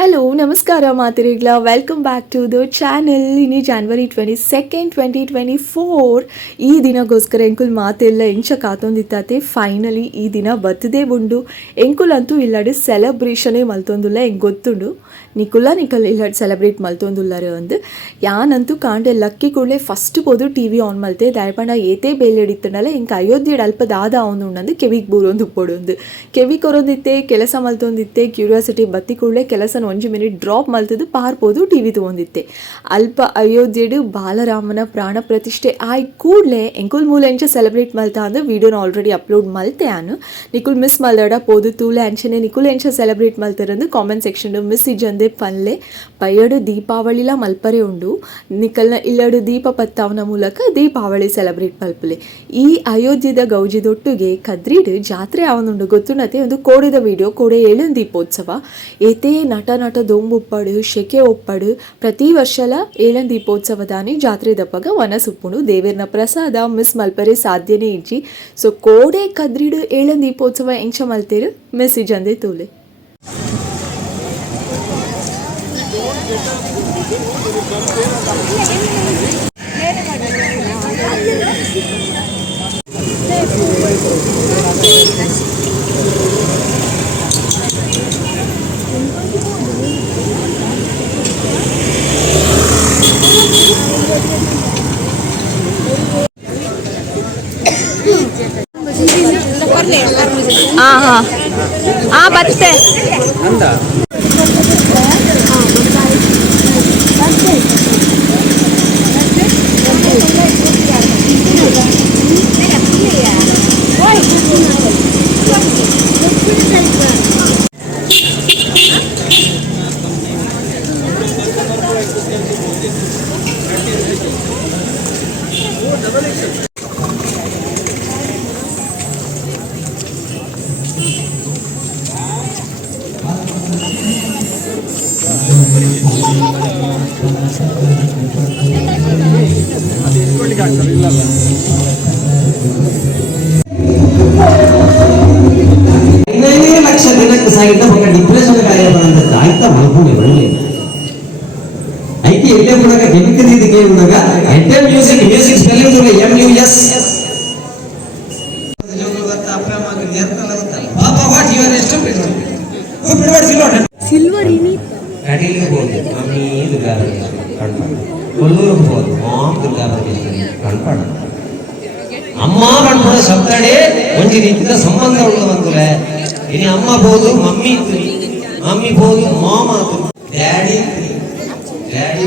Hello ನಮಸ್ಕಾರ ಮಾತಿರಿಗ್ಲ welcome back to the channel. ಇನ್ನು January 22nd 2024 ಈ ದಿನಗೋಸ್ಕರ ಎಂಕುಲ್ ಮಾತೆಲ್ಲ ಎಂಚ ಕಾತೊಂದಿತ್ತಾತೆ. ಫೈನಲಿ ಈ ದಿನ ಬರ್ತದೇ ಉಂಡು. ಎಂಕುಲ್ ಅಂತೂ ಇಲ್ಲಾಡು ಸೆಲೆಬ್ರೇಷನೇ ಮಲ್ತೊಂದುಲ್ಲ ಎಂಗೆ ಗೊತ್ತುಂಡು. ನಿಕಲ್ ಇಲ್ಲಾಡು ಸೆಲೆಬ್ರೇಟ್ ಮಲ್ತೊಂದುಲ್ಲಾರೆ ಒಂದು ಯಾನಂತೂ ಕಾಂಡೆ ಲಕ್ಕಿ ಕೂಡಲೇ ಫಸ್ಟ್ ಪೋದು ಟಿ.ವಿ ಆನ್ ಮಲ್ತೆ ದಾಯಪಂಡ ಏತೇ ಬೇಲೆಡಿತ್ತಂಡಲ್ಲ ಎಂಕ ಅಯೋಧ್ಯೆಡ್ ಅಲ್ಪ ದಾದ ಅವನುಂಡು ಕೆವಿಗೆ ಬೂರೊಂದು ಉಪ್ಪೊಡೊಂದು ಕೆವಿ ಕೊರೊಂದಿತ್ತೆ ಕೆಲಸ ಮಲ್ತೊಂದಿತ್ತೆ ಕ್ಯೂರಿಯಾಸಿಟಿ ಬತ್ತಿ ಕೂಡಲೇ ಕೆಲಸ 1 ಮಿನಿಟ್ ಡ್ರಾಪ್ ಮಲ್ತದ್ದು ಪಾರ್ಬೋದು ಟಿ.ವಿ ತೊಗೊಂಡಿತ್ತೆ. ಅಲ್ಪ ಅಯೋಧ್ಯೆಡು ಬಾಲರಾಮನ ಪ್ರಾಣ ಪ್ರತಿಷ್ಠೆ ಆಯ್ ಕೂಡಲೇ ಎಂಕುಲ್ ಮೂಲ ಎಂಚ ಸೆಲೆಬ್ರೇಟ್ ಮಲ್ತಾ ಅಂದ್ರೆ ವಿಡಿಯೋನ ಆಲ್ರೆಡಿ ಅಪ್ಲೋಡ್ ಮಲ್ತೆ ಆನು ನಿಕುಲ್ ಮಿಸ್ ಮಲ್ದಾಡ ಪೋದು ತೂಲೆ ಅಂಚನೆ ನಿಕುಲ್ ಎಂಚ ಸೆಲೆಬ್ರೇಟ್ ಮಲ್ತಾರಂದು ಕಾಮೆಂಟ್ ಸೆಕ್ಷನ್ ಮಿಸ್ ಇಜಂದೆ ಪನ್ಲೆ ಪಯ್ಯಡು ದೀಪಾವಳಿಲ ಮಲ್ಪರೆ ಉಂಡು ನಿಕಲ್ನ ಇಲ್ಲಡು ದೀಪ ಪತ್ತಾವನ ಮೂಲಕ ದೀಪಾವಳಿ ಸೆಲೆಬ್ರೇಟ್ ಮಲ್ಪಲೆ. ಈ ಅಯೋಧ್ಯೆದ ಗೌಜಿದೊಟ್ಟಿಗೆ ಕದ್ರಿಡ್ ಜಾತ್ರೆ ಅವನುಂಡು ಗೊತ್ತುನತೆ ಒಂದು ಕೋಡೆದ ವಿಡಿಯೋ ಕೋಡೆ 7 ದೀಪೋತ್ಸವ ಏತೇ ನಟ ದೊಂಬುಪ್ಪಡು ಶೆಕೆ ಒಪ್ಪಡು ಪ್ರತಿ ವರ್ಷಲ 7 ದೀಪೋತ್ಸವದಾನಿ ಜಾತ್ರೆ ದಪ್ಪಗ ವನಸುಪ್ಪುಂಡು ದೇವೇರ್ನ ಪ್ರಸಾದ ಮಿಸ್ ಮಲ್ಪರೆ ಸಾಧ್ಯನೇ ಇಜ್ಜಿ. ಸೊ ಕೋಡೆ ಕದ್ರಿಡು 7 ದೀಪೋತ್ಸವ ಎಂಚ ಮಲ್ತೇರು ಮಿಸ್ ಇಜಂದೆ ತೂಲೆ. ಬತ್ತೆ ಲಕ್ಷ ದಿನಕ್ಕೆ ಸಾಗಿದ್ದ ఒక ಡಿಪ್ರೆಷನ್ ಕಾಯಿಲೆ ಬಂದದ್ದು ಆಯ್ತಾ ಮಲ್ಪುಣೆ ಒಳ್ಳೆ ಐಕೆ ಎಲ್ಲೇ ಬಿಡಗ ಕೆಮಿಕಲ್ ಇದಕ್ಕೆ ಬಿಡಗ ಎಂಟೆ ಮ್ಯೂಸಿಕ್ ಸ್ಪೆಲ್ಲಿಂಗ್ ಇದೆ MUS ಜೋಗವತ್ತ ಅಪ್ರಮಾಗ ನಿರ್ಕಲ ಬಾಬಾ ವಾಟ್ ಯುವರ್ ಎಸ್ಟಿಮೇಟ್ ಓ ಬಿಡವಾಡ ಸಿಲ್ವರ್ ಇನಿ ಕಡಿಲಿ ಹೋಗಿ ಮಮ್ಮಿ ದುರ್ಗಾರ ಕಣ್ಪಣ ಕೊಲ್ಲೂರು ಹೋಗಿ ಮಾಮ್ ದುರ್ಗಾರ ಕಣ್ಪಣ ಅಮ್ಮ ಕಣ್ಪಣ ಶಬ್ದಡೆ ಒಂದು ರೀತಿಯ ಸಂಬಂಧ ಉಳ್ಳವಂತಲೆ ಇನಿ ಅಮ್ಮ ಬೋದು ಮಮ್ಮಿ ಮಮ್ಮಿ ಬೋದು ಮಾಮ ಡ್ಯಾಡಿ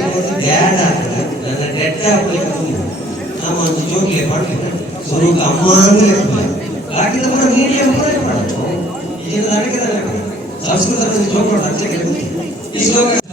ಬೋದು ಡ್ಯಾಡ್ ನನ್ನ ಡೆಡ್ ನಮ್ಮ ಒಂದು ಜೋಗಿಲೆ ಮಾಡ್ತೀನಿ ಸ್ವರೂಪ ಅಮ್ಮ ಅಂದ್ರೆ ಹಾಕಿದ ಪರ ಮೀಡಿಯಂ ಮಾಡೋದು ಈಗಿನ ಅಡಗಿದ ಸಂಸ್ಕೃತದಲ್ಲಿ ಜೋಗ ಮಾಡಿ ಅರ್ಥ ಕೇಳಿ ಈ ಶ್ಲೋಕ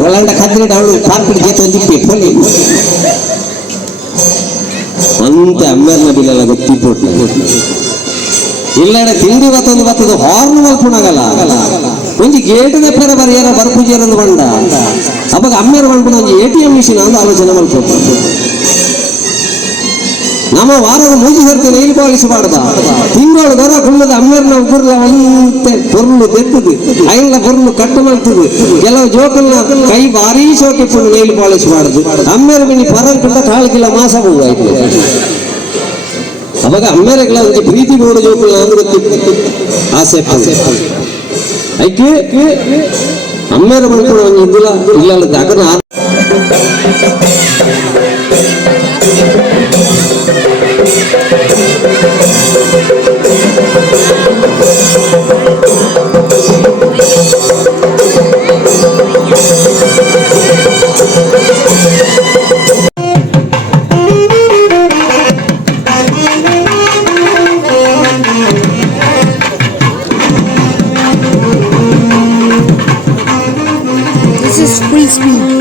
ಒಳಂಡ ಖಾದ್ರಿ ಅವಳು ಪಾರ್ಪಿಡ್ ಜೇತ ಒಂದಿಪ್ಪಿ ಫೋಲಿ ಅಂತೆ ಅಮ್ಮೇರ್ನ ಬಿಲ್ಲಲ್ಲ ಗೊತ್ತಿಪ್ಪೋಟ್ ಇಲ್ಲಡ ತಿಂಡಿ ಬತ್ತೊಂದು ಬತ್ತದು ಹಾರ್ನ್ ಮಲ್ಪುಣಾಗಲ್ಲ ಒಂಜಿ ಗೇಟ್ ನೆಪ್ಪರ ಬರಿಯಾರ ಬರ್ಪುಜಿಯರೊಂದು ಬಂಡ ಅವಾಗ ಅಮ್ಮೇರು ಬಂದ್ಬಿಡ ಒಂದು ATM ಮಿಷಿನ್ ಅಂತ ಆಲೋಚನೆ ಮಲ್ಪೋದು ನಮ್ಮ ವಾರದ ಮೂಜಿ ಸರ್ತಿ ನೀರು ಪಾಲಿಸಿ ಮಾಡ್ದ ತಿಂಗಳು ದರ ಕುಳ್ಳದ ಅಮ್ಮೇರ್ನ ಉಗುರ್ಲ ಒಂತೆ ಪೊರ್ಲು ತೆತ್ತದು ಐಲ ಪೊರ್ಲು ಕಟ್ಟು ಮಾಡ್ತದೆ ಕೆಲವು ಜೋಕಲ್ನ ಕೈ ಭಾರಿ ಶೋಕಿಪ್ಪು ನೀರು ಪಾಲಿಸಿ ಮಾಡುದು ಅಮ್ಮೇರು ಬಿನಿ ಪರಂಕಂಡ ಕಾಳಕಿಲ್ಲ ಮಾಸ ಹೋಗಾಯ್ತು ಅವಾಗ ಅಮ್ಮೇರೆಗಳ ಒಂದು ಪ್ರೀತಿ ನೋಡು ಜೋಕಲ್ನ ಅಂದ್ರೆ ಆಸೆ ಐಕೆ ಅಮ್ಮೇರು ಮಾಡ್ಕೊಂಡು ಒಂದು ಇದ್ದಿಲ್ಲ ಇಲ್ಲ ಜಾಗನ This is full speed.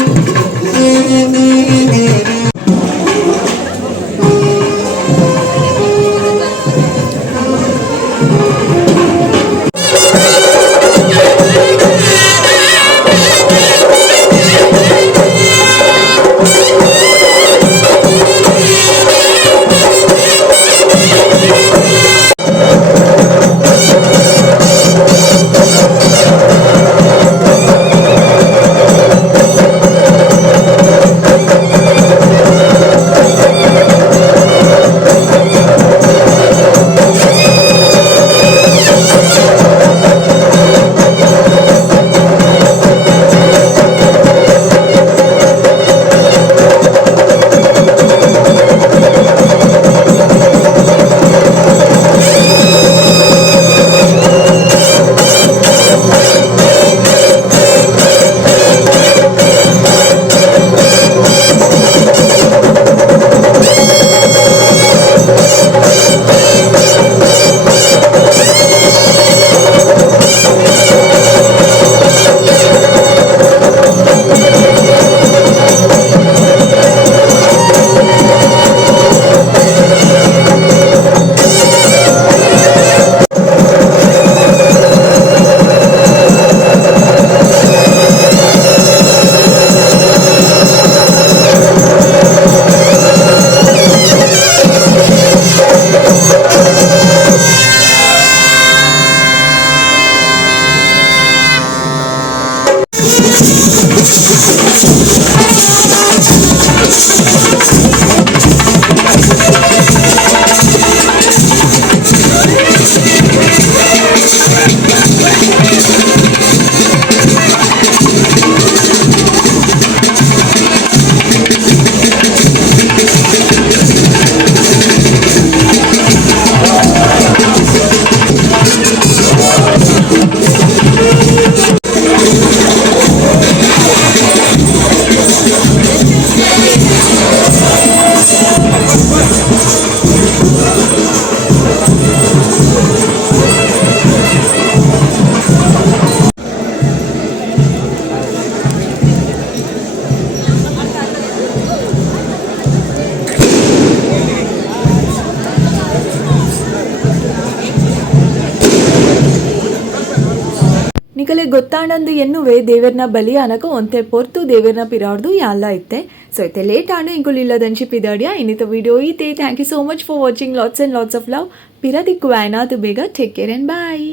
ಗೊತ್ತಾಣಂದು ಎನ್ನುವೆ ದೇವರನ್ನ ಬಲಿ ಅನಕ ಒಂತೆ ಪೊರ್ತು ದೇವರನ್ನ ಪಿರಾರ್ದು ಯಾಲ್ಲ ಇತ್ತೆ ಸೊ ಇತ್ತೆ ಲೇಟ್ ಆಂಡು ಇಂಕುಲ್ ಇಲ್ಲದಂಚಿ ಪಿದಾಡಿಯ ಇನ್ನಿತ ವಿಡಿಯೋ ಇತ್ತೆ. Thank you so much for watching. Lots and lots of love. ಪಿರದಿಕ್ಕು ಆಯ್ನಾದು ಬೇಗ. Take care and bye.